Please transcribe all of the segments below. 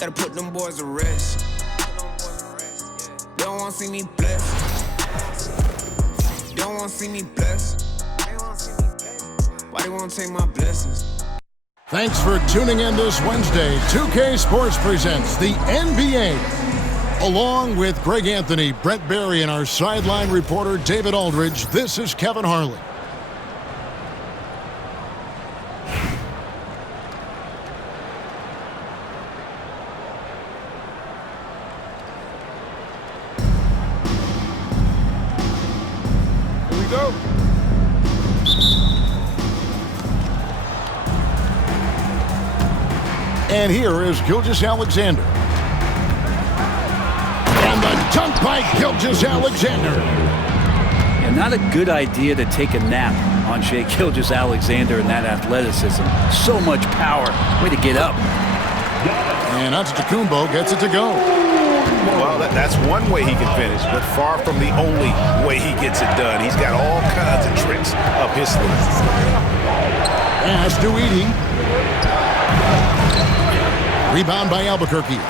Gotta put them boys to rest. They don't wanna see me blessed. They don't wanna see me blessed. Why they wanna take my blessings? Thanks for tuning in this Wednesday. 2K Sports presents the NBA. Along with Greg Anthony, Brett Barry, and our sideline reporter David Aldridge, this is Kevin Harlan. Here we go. And here is Gilgeous-Alexander. And the dunk by Gilgeous-Alexander. And not a good idea to take a nap on Shai Gilgeous-Alexander and that athleticism. So much power. Way to get up. And Antetokounmpo gets it to go. Well, that's one way he can finish, but far from the only way he gets it done. He's got all kinds of tricks up his sleeve. Pass to Edey. Rebound by Albuquerque.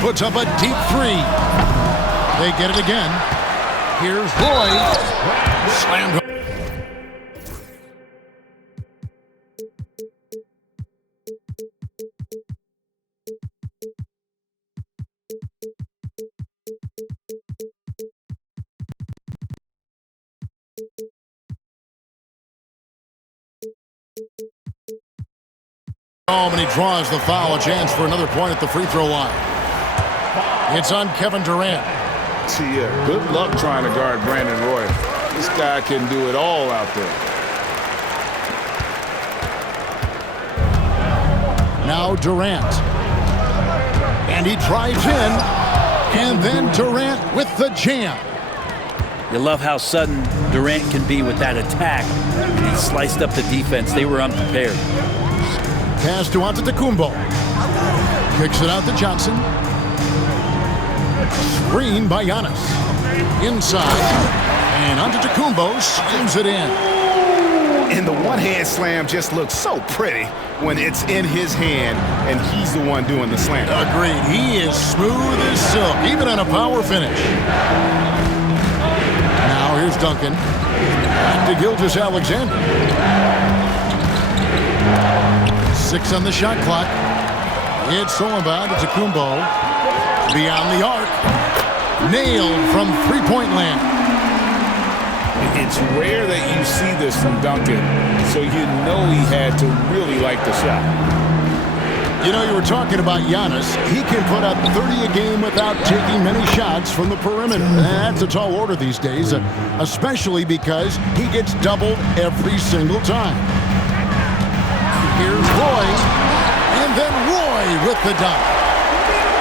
Puts up a deep three. They get it again. Here's Roy. Slammed. And he draws the foul. A chance for another point at the free throw line. It's on Kevin Durant. Good luck trying to guard Brandon Roy. This guy can do it all out there. Now Durant. And he drives in. And then Durant with the jam. You love how sudden Durant can be with that attack. He sliced up the defense. They were unprepared. Pass to Antetokounmpo. Kicks it out to Johnson. Screen by Giannis. Inside. And Antetokounmpo slams it in. And the one-hand slam just looks so pretty when it's in his hand and he's the one doing the slam. Agreed. He is smooth as silk, even on a power finish. Now here's Duncan. Back to Gilgeous-Alexander. 6 on the shot clock. It's all about Antetokounmpo. Beyond the arc. Nailed from three-point land. It's rare that you see this from Duncan, so you know he had to really like the shot. You know, you were talking about Giannis. He can put up 30 a game without taking many shots from the perimeter. That's a tall order these days, especially because he gets doubled every single time. Here's Roy, and then Roy with the dunk.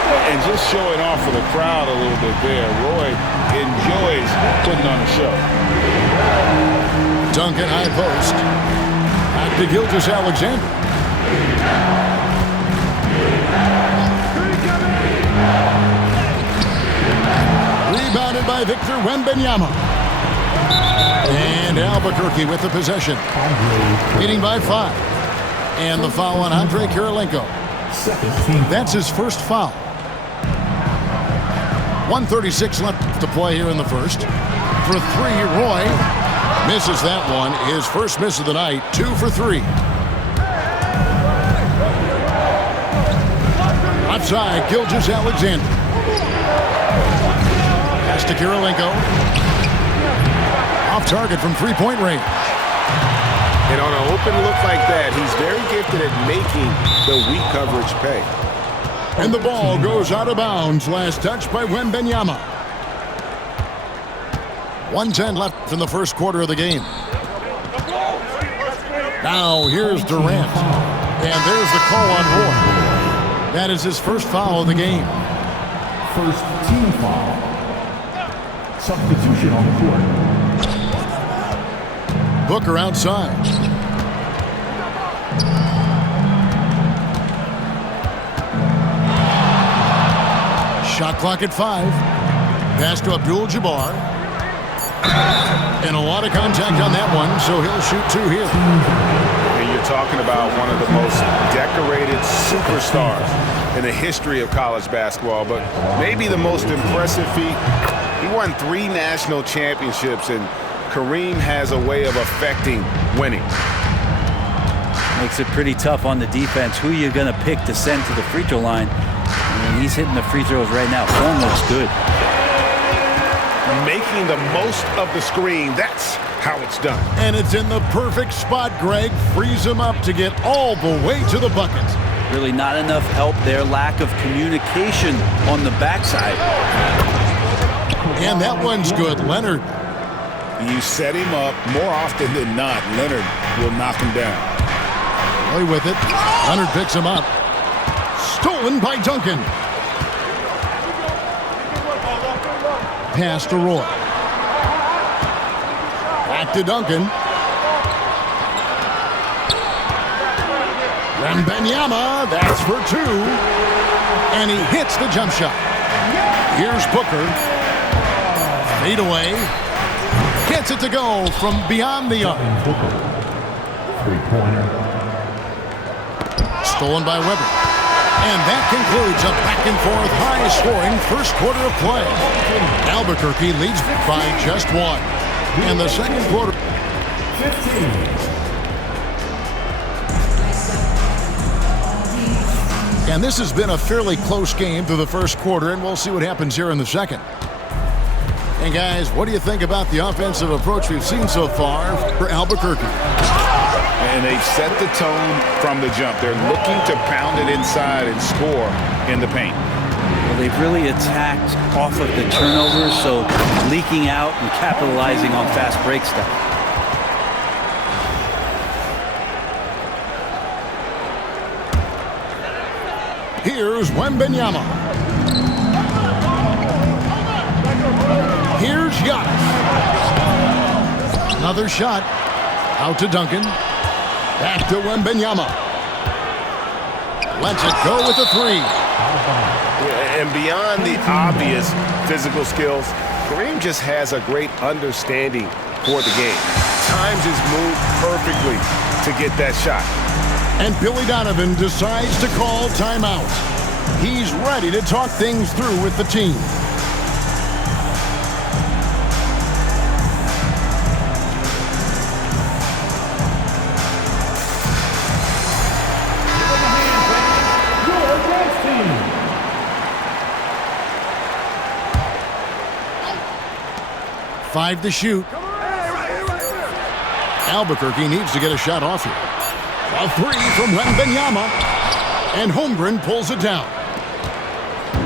And just showing off for the crowd a little bit there. Roy enjoys putting on a show. Duncan high post. Back to Gilgeous-Alexander. Rebounded by Victor Wembanyama. And Albuquerque with the possession. Leading by 5. And the foul on Andrei Kirilenko. That's his first foul. 1:36 left to play here in the first. For 3, Roy misses that one. His first miss of the night. 2 for 3. Outside, Gilgeous-Alexander. Pass to Kirilenko. Off target from three-point range. And on an open look like that, he's very gifted at making the weak coverage pay. And the ball goes out of bounds. Last touch by Wembanyama. 1:10 left in the first quarter of the game. Now here's Durant. And there's the call on Roy. That is his first foul of the game. First team foul. Substitution on the court. Booker outside. Shot clock at 5. Pass to Abdul-Jabbar. And a lot of contact on that one, so he'll shoot 2 here. And you're talking about one of the most decorated superstars in the history of college basketball, but maybe the most impressive feat, he won 3 national championships, and Kareem has a way of affecting winning. Makes it pretty tough on the defense. Who you're going to pick to send to the free throw line? And he's hitting the free throws right now. Form looks good. Making the most of the screen, that's how it's done. And it's in the perfect spot, Greg. Frees him up to get all the way to the bucket. Really not enough help there. Lack of communication on the backside. And that one's good, Leonard. You set him up more often than not. Leonard will knock him down. Play with it. Leonard picks him up. Stolen by Duncan. Pass to Roy. Back to Duncan. Wembanyama, that's for 2. And he hits the jump shot. Here's Booker. Fade away. Gets it to go from beyond the arc. Three-pointer. Stolen by Weber. And that concludes a back-and-forth high-scoring first quarter of play. Albuquerque leads by just 1. In the second quarter. 15. And this has been a fairly close game through the first quarter, and we'll see what happens here in the second. And guys, what do you think about the offensive approach we've seen so far for Albuquerque? And they've set the tone from the jump. They're looking to pound it inside and score in the paint. Well, they've really attacked off of the turnovers, so leaking out and capitalizing on fast break stuff. Here's Wembanyama. Here's Giannis. Another shot. Out to Duncan. Back to Wembanyama. Lets it go with the 3. And beyond the obvious physical skills, Kareem just has a great understanding for the game. Times his move perfectly to get that shot. And Billy Donovan decides to call timeout. He's ready to talk things through with the team. Five to shoot. Albuquerque needs to get a shot off here. A 3 from Wembanyama. And Holmgren pulls it down.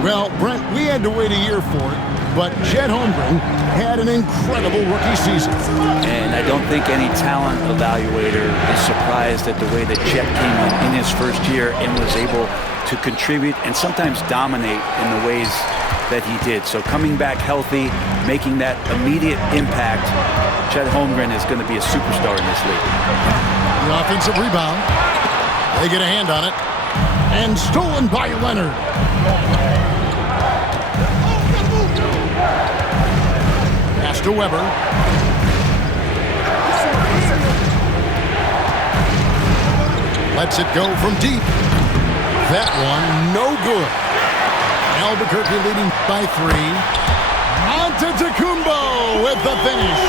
Well, Brent, we had to wait a year for it, but Chet Holmgren had an incredible rookie season. And I don't think any talent evaluator is surprised at the way that Chet came in his first year and was able to contribute and sometimes dominate in the ways that he did. So coming back healthy, making that immediate impact, Chet Holmgren is going to be a superstar in this league. The offensive rebound. They get a hand on it. And stolen by Leonard. Pass to Weber. Lets it go from deep. That one, no good. Albuquerque leading by 3. Antetokounmpo with the finish.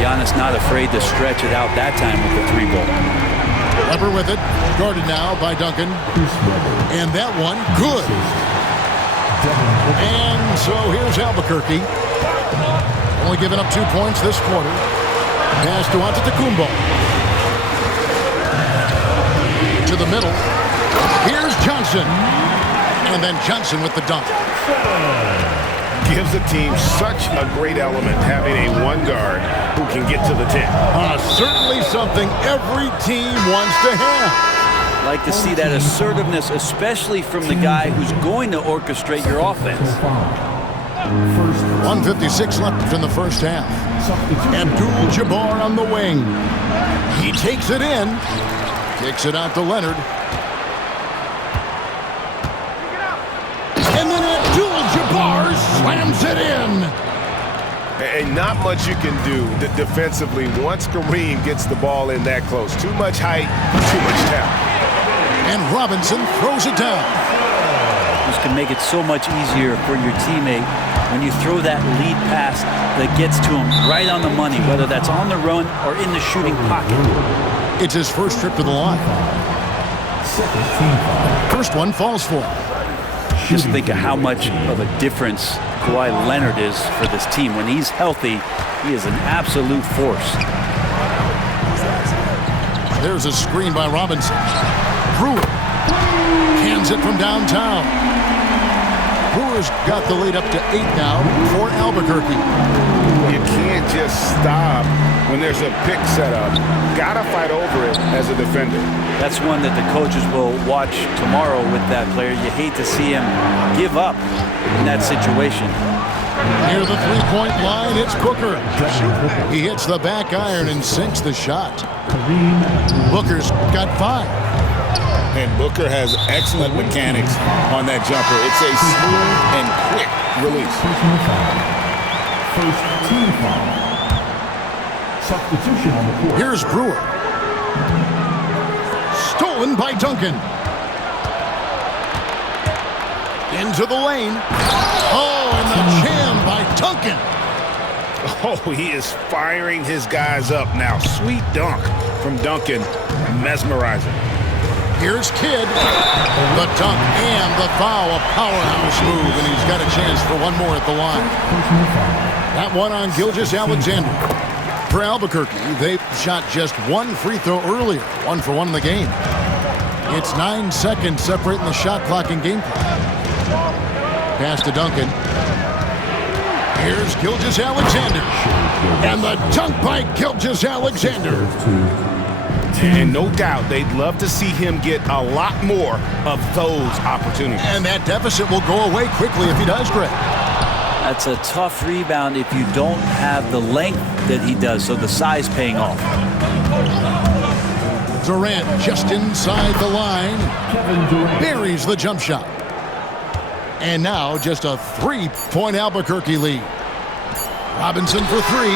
Giannis not afraid to stretch it out that time with the 3-ball. Weber with it. Guarded now by Duncan. And that one, good. And so here's Albuquerque. Only giving up 2 points this quarter. Pass to Antetokounmpo. To the middle. Here's Johnson. And then Johnson with the dunk. Gives the team such a great element having a 1 guard who can get to the 10. Certainly something every team wants to have. Like to see that assertiveness, especially from the guy who's going to orchestrate your offense. 1:56 left in the first half. Abdul-Jabbar on the wing. He takes it in. Kicks it out to Leonard. And then Abdul-Jabbar slams it in. And not much you can do defensively once Kareem gets the ball in that close. Too much height, too much talent. And Robinson throws it down. This can make it so much easier for your teammate when you throw that lead pass that gets to him right on the money, whether that's on the run or in the shooting pocket. It's his first trip to the line. First one falls for him. Just think of how much of a difference Kawhi Leonard is for this team. When he's healthy, he is an absolute force. There's a screen by Robinson. Brewer cans it from downtown. Brewers got the lead up to 8 now for Albuquerque. You can't just stop when there's a pick set up. Gotta fight over it as a defender. That's one that the coaches will watch tomorrow with that player. You hate to see him give up in that situation. Near the three-point line, it's Booker. He hits the back iron and sinks the shot. Booker's got 5. And Booker has excellent mechanics on that jumper. It's a smooth and quick release. First team foul. Substitution on the court. Here's Brewer. Stolen by Duncan. Into the lane. Oh, and the jam by Duncan. Oh, he is firing his guys up now. Sweet dunk from Duncan. Mesmerizing. Here's Kidd. The dunk and the foul. A powerhouse move, and he's got a chance for one more at the line. That one on Gilgeous-Alexander. For Albuquerque, they've shot just one free throw earlier. 1 for 1 in the game. It's 9 seconds separating the shot clock and game clock. Pass to Duncan. Here's Gilgeous-Alexander. And the dunk by Gilgeous-Alexander. And no doubt they'd love to see him get a lot more of those opportunities. And that deficit will go away quickly if he does, Greg. That's a tough rebound if you don't have the length that he does, so the size paying off. Durant just inside the line. Buries the jump shot. And now just a 3-point Albuquerque lead. Robinson for 3.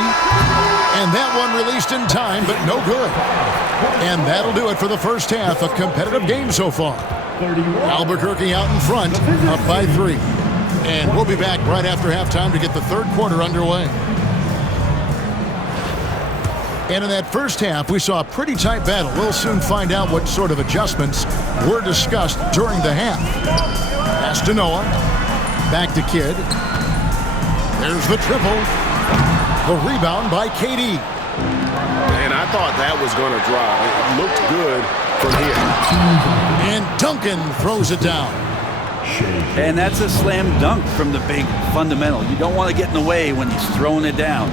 And that one released in time, but no good. And that'll do it for the first half. A competitive game so far. Albuquerque out in front, up by 3. And we'll be back right after halftime to get the third quarter underway. And in that first half, we saw a pretty tight battle. We'll soon find out what sort of adjustments were discussed during the half. Pass to Noah. Back to Kidd. There's the triple. The rebound by KD. And I thought that was going to drop. It looked good from here. And Duncan throws it down. And that's a slam dunk from the big fundamental. You don't want to get in the way when he's throwing it down.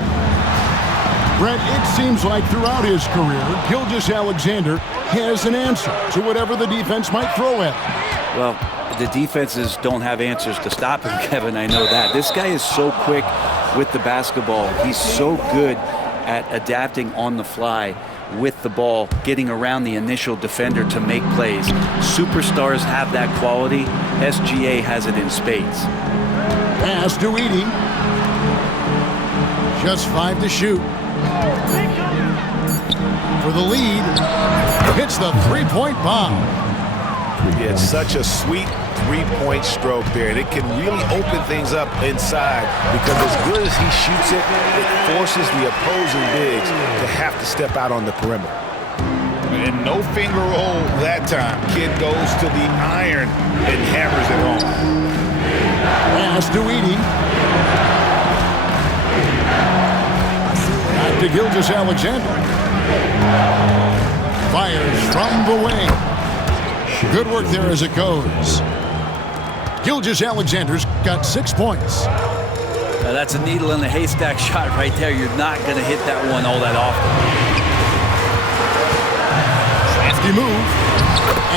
Brett, it seems like throughout his career, Gilgeous-Alexander has an answer to whatever the defense might throw at him. Well, the defenses don't have answers to stop him, Kevin. I know that. This guy is so quick with the basketball. He's so good at adapting on the fly with the ball, getting around the initial defender to make plays. Superstars have that quality. SGA has it in spades. Pass to Edey. Just 5 to shoot. For the lead, hits the 3-point bomb. Yeah, it's such a sweet 3-point stroke there, and it can really open things up inside because as good as he shoots it, it forces the opposing bigs to have to step out on the perimeter. And no finger roll that time. Kid goes to the iron and hammers it home. Pass to Edey. Back to Gilgeous-Alexander. Fires from the wing. Good work there as it goes. Gilgeous-Alexander's got 6 points. Now that's a needle in the haystack shot right there. You're not going to hit that one all that often. Crafty move.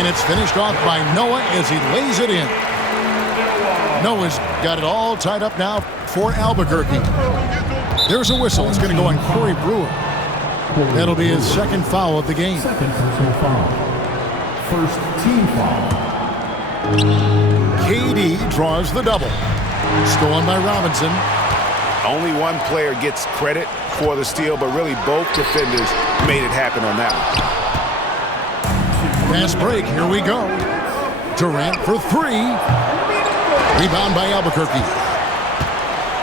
And it's finished off by Noah as he lays it in. Noah's got it all tied up now for Albuquerque. There's a whistle. It's going to go on Corey Brewer. That'll be his second foul of the game. Second personal foul. First team foul. KD draws the double. Stolen by Robinson. Only one player gets credit for the steal, but really both defenders made it happen on that one. Fast break. Here we go. Durant for three. Rebound by Albuquerque.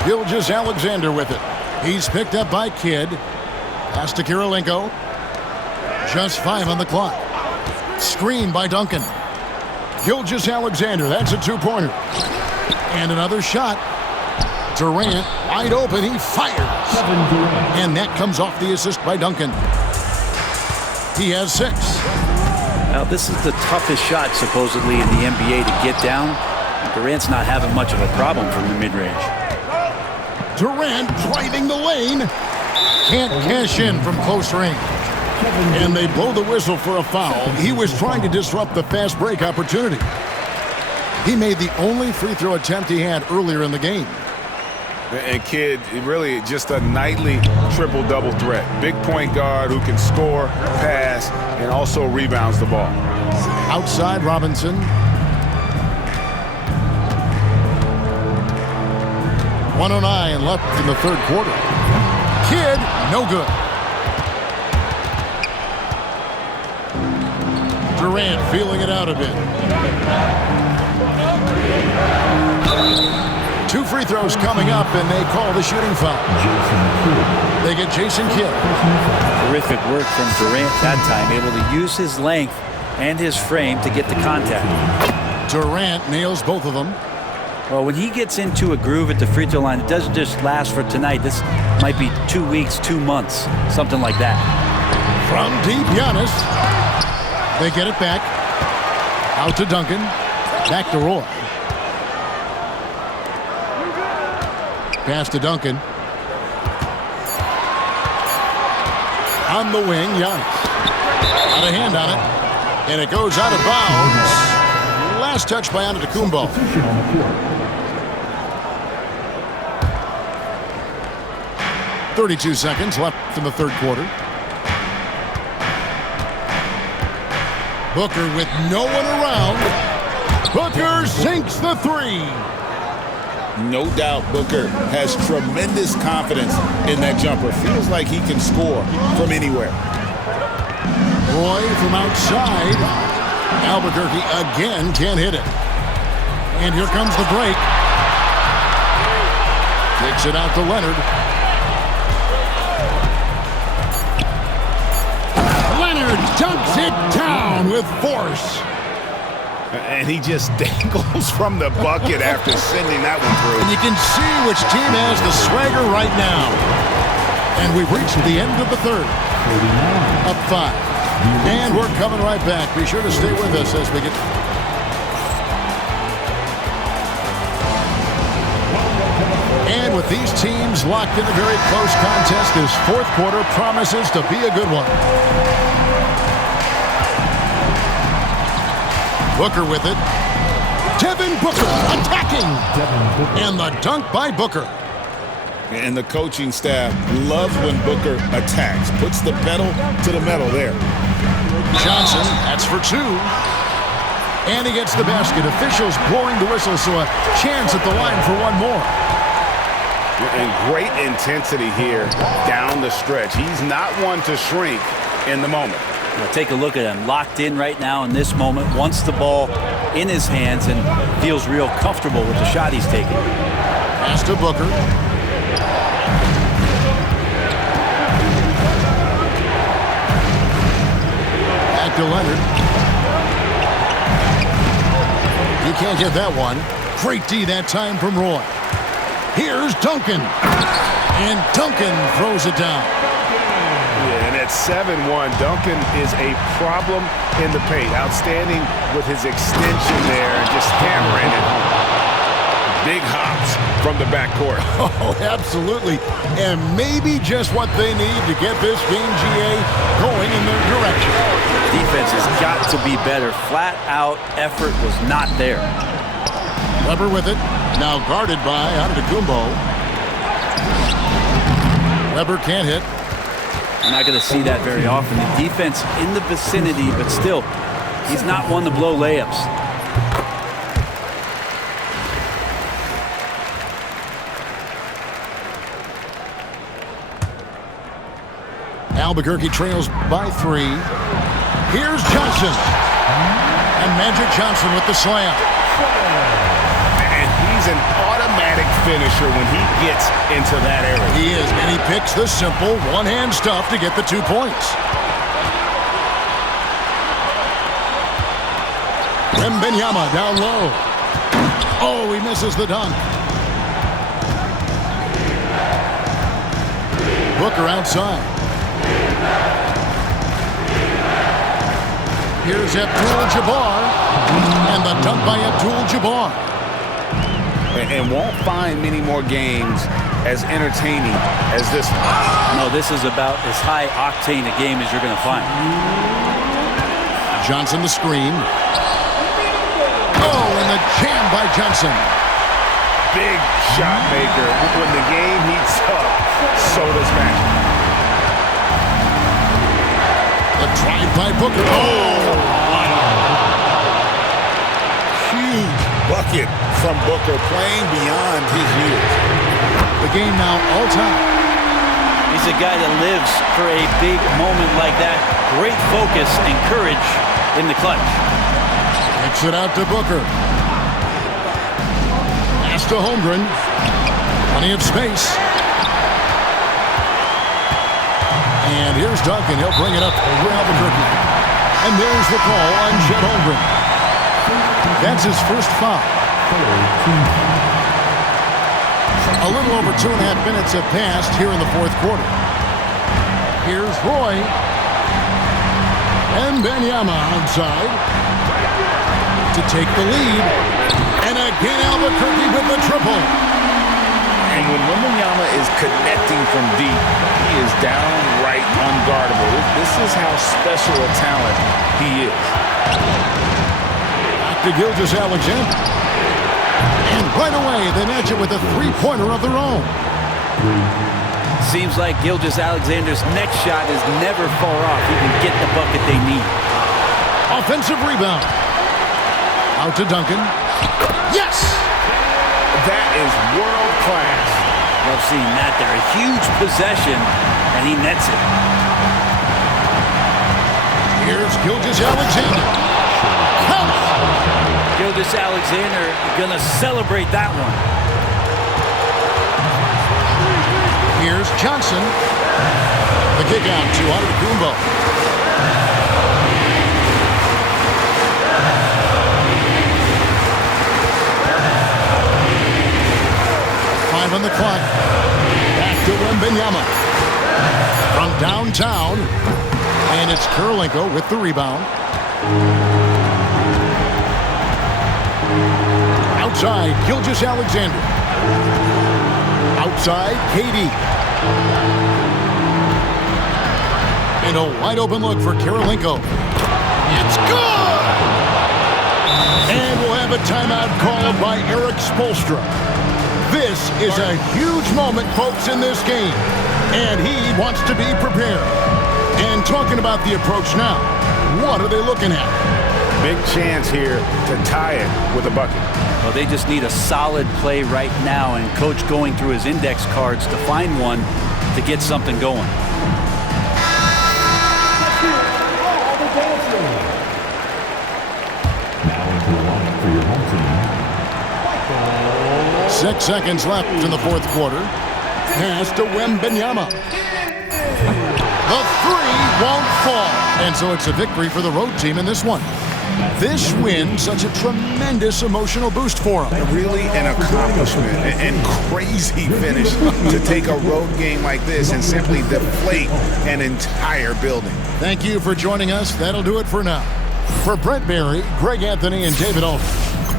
Gilgeous-Alexander with it. He's picked up by Kidd. Pass to Kirilenko. Just 5 on the clock. Screen by Duncan. Gilgeous-Alexander, that's a two-pointer. And another shot. Durant, wide open, he fires. And that comes off the assist by Duncan. He has 6. Now, this is the toughest shot, supposedly, in the NBA to get down. Durant's not having much of a problem from the mid-range. Durant driving the lane. Can't cash in from close range. And they blow the whistle for a foul. He was trying to disrupt the fast break opportunity. He made the only free throw attempt he had earlier in the game. And Kidd, really just a nightly triple-double threat. Big point guard who can score, pass, and also rebounds the ball. Outside Robinson. 1:09 left in the third quarter. Kidd, no good. Durant feeling it out a bit. 2 free throws coming up, and they call the shooting foul. They get Jason Kidd. Terrific work from Durant that time, able to use his length and his frame to get the contact. Durant nails both of them. Well, when he gets into a groove at the free throw line, it doesn't just last for tonight. This might be 2 weeks, 2 months, something like that. From deep, Giannis. They get it back. Out to Duncan. Back to Roy. Pass to Duncan. On the wing, Giannis. Got a hand on it. And it goes out of bounds. Last touch by Antetokounmpo. 32 seconds left in the third quarter. Booker with no one around. Booker sinks the 3. No doubt Booker has tremendous confidence in that jumper. Feels like he can score from anywhere. Roy from outside. Albuquerque again can't hit it. And here comes the break. Kicks it out to Leonard. Leonard dunks it down with force. And he just dangles from the bucket after sending that one through. And you can see which team has the swagger right now. And we've reached the end of the third. Up 5. And we're coming right back. Be sure to stay with us as we get... And with these teams locked in a very close contest, this fourth quarter promises to be a good one. Booker with it. Devin Booker attacking. And the dunk by Booker. And the coaching staff loves when Booker attacks. Puts the pedal to the metal there. Johnson, that's for 2. And he gets the basket. Officials blowing the whistle, so a chance at the line for one more. And great intensity here down the stretch. He's not one to shrink in the moment. Now take a look at him, locked in right now in this moment, wants the ball in his hands and feels real comfortable with the shot he's taking. Pass to Booker. Back to Leonard. You can't get that one. Great D that time from Roy. Here's Duncan. And Duncan throws it down. Yeah, and at 7-1, Duncan is a problem in the paint. Outstanding with his extension there and just hammering it. Big hops from the backcourt. Oh, absolutely. And maybe just what they need to get this game, GA, going in their direction. Defense has got to be better. Flat out effort was not there. Weber with it. Now guarded by Antetokounmpo. Weber can't hit. I'm not going to see that very often. The defense in the vicinity, but still, he's not one to blow layups. Albuquerque trails by 3. Here's Johnson. And Magic Johnson with the slam. And he's an automatic finisher when he gets into that area. He is, and he picks the simple one-hand stuff to get the 2 points. Wembanyama down low. Oh, he misses the dunk. Booker outside. Here's Abdul-Jabbar. And the dunk by Abdul-Jabbar. And won't find many more games as entertaining as this one. No, this is about as high octane a game as you're going to find. Johnson the screen. Oh, and the jam by Johnson. Big shot maker. When the game heats up, so does Magic. The drive by Booker. Oh! Huge Bucket from Booker, playing beyond his years. The game now all time. He's a guy that lives for a big moment like that. Great focus and courage in the clutch. Kicks it out to Booker. Pass to Holmgren. Plenty of space. And here's Duncan. He'll bring it up over Albuquerque. And there's the call on Chet Holmgren. That's his first foul. A little over 2.5 minutes have passed here in the fourth quarter. Here's Roy. And Wembanyama outside to take the lead. And again Albuquerque with the triple. And when Wembanyama is connecting from deep, he is downright unguardable. This is how special a talent he is. Back to Gilgeous-Alexander. And right away, they match it with a three-pointer of their own. Seems like Gilgeous-Alexander's next shot is never far off. He can get the bucket they need. Offensive rebound. Out to Duncan. Yes! That is world class. Love seeing that there. A huge possession, and he nets it. Here's Gilgeous-Alexander. Count! Gilgeous-Alexander gonna celebrate that one. Here's Johnson. The kick out to Antetokounmpo. Five on the clock. Back to Wembanyama. From downtown. And it's Karolinko with the rebound. Outside, Gilgeous-Alexander. Outside, KD. And a wide open look for Karolinko. It's good! And we'll have a timeout called by Eric Spoelstra. This is a huge moment, folks, in this game. And he wants to be prepared. And talking about the approach now, what are they looking at? Big chance here to tie it with a bucket. Well, they just need a solid play right now, and Coach going through his index cards to find one to get something going. Now into the line for your home team. 6 seconds left in the fourth quarter. Pass to Wembanyama. The three won't fall. And so it's a victory for the road team in this one. This win, such a tremendous emotional boost for them. Really an accomplishment and crazy finish to take a road game like this and simply deflate an entire building. Thank you for joining us. That'll do it for now. For Brent Barry, Greg Anthony, and David Aldridge,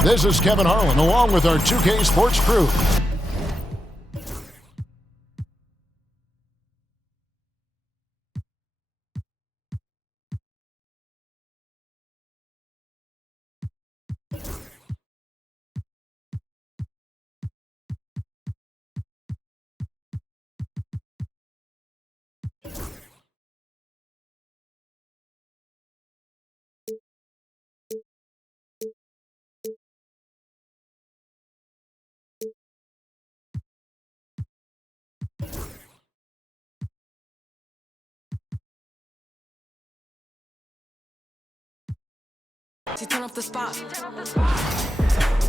this is Kevin Harlan along with our 2K Sports crew. She turn off the spot.